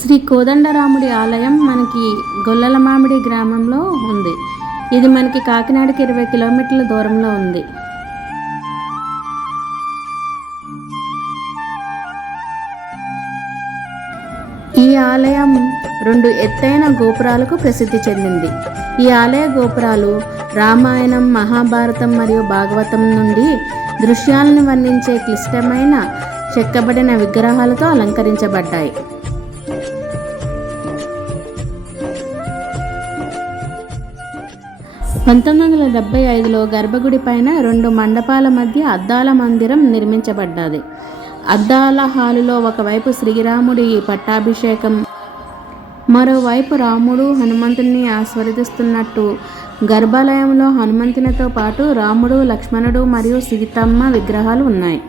శ్రీ కోదండరాముడి ఆలయం మనకి గొల్లల మామిడి గ్రామంలో ఉంది. ఇది మనకి కాకినాడకి ఇరవై కిలోమీటర్ల దూరంలో ఉంది. ఈ ఆలయం రెండు ఎత్తైన గోపురాలకు ప్రసిద్ధి చెందింది. ఈ ఆలయ గోపురాలు రామాయణం మహాభారతం మరియు భాగవతం నుండి దృశ్యాలను వర్ణించే క్లిష్టమైన చెక్కబడిన విగ్రహాలతో అలంకరించబడ్డాయి. పంతొమ్మిది వందల డెబ్బై ఐదులో గర్భగుడి పైన రెండు మండపాల మధ్య అద్దాల మందిరం నిర్మించబడ్డది. అద్దాల హాలులో ఒకవైపు శ్రీరాముడి పట్టాభిషేకం మరోవైపు రాముడు హనుమంతుని ఆస్వాదిస్తున్నట్టు. గర్భాలయంలో హనుమంతునితో పాటు రాముడు లక్ష్మణుడు మరియు సీతమ్మ విగ్రహాలు ఉన్నాయి.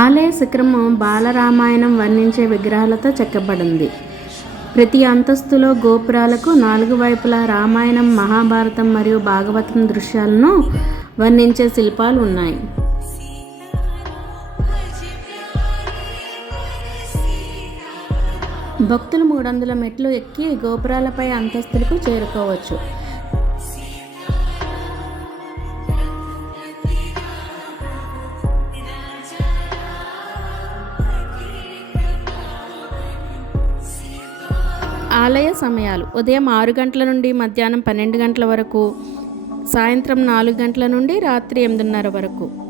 ఆలయ శిఖరము బాలరామాయణం వర్ణించే విగ్రహాలతో చెక్కబడింది. ప్రతి అంతస్తులో గోపురాలకు నాలుగు వైపులా రామాయణం మహాభారతం మరియు భాగవతం దృశ్యాలను వర్ణించే శిల్పాలు ఉన్నాయి. భక్తులు మూడు వందల మెట్లు ఎక్కి గోపురాలపై అంతస్తులకు చేరుకోవచ్చు. ఆలయ సమయాలు. ఉదయం ఆరు గంటల నుండి మధ్యాహ్నం పన్నెండు గంటల వరకు సాయంత్రం నాలుగు గంటల నుండి రాత్రి ఎనిమిదిన్నర వరకు.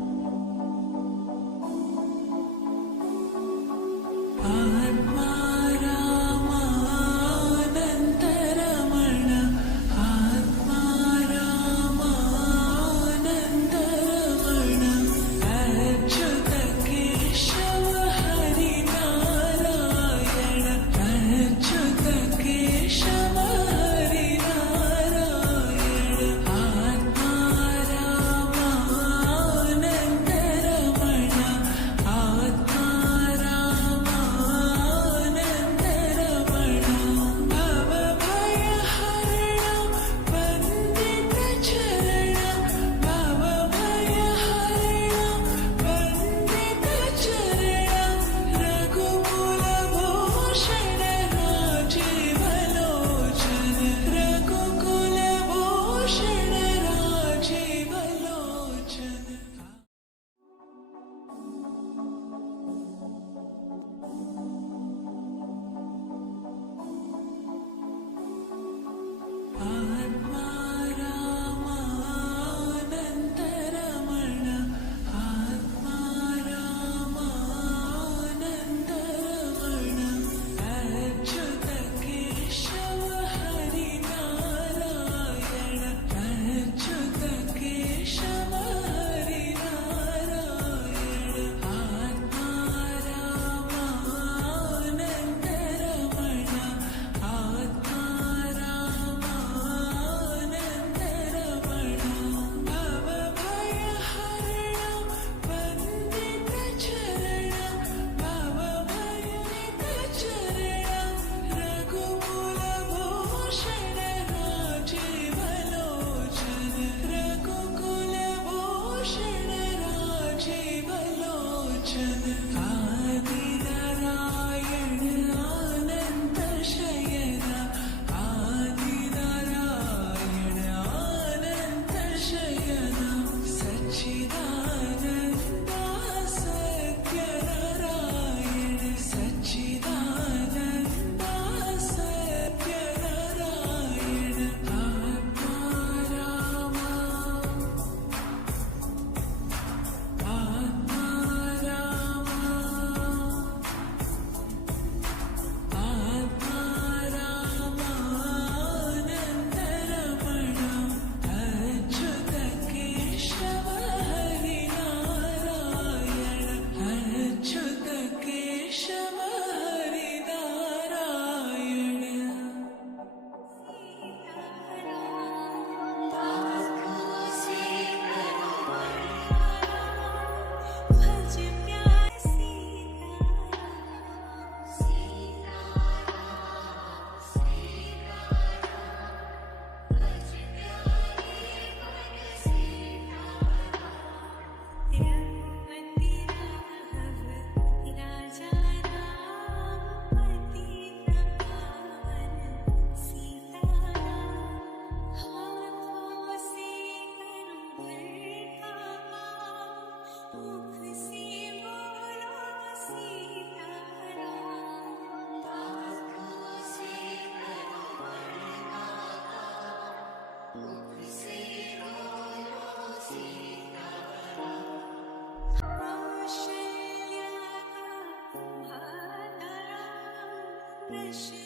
where she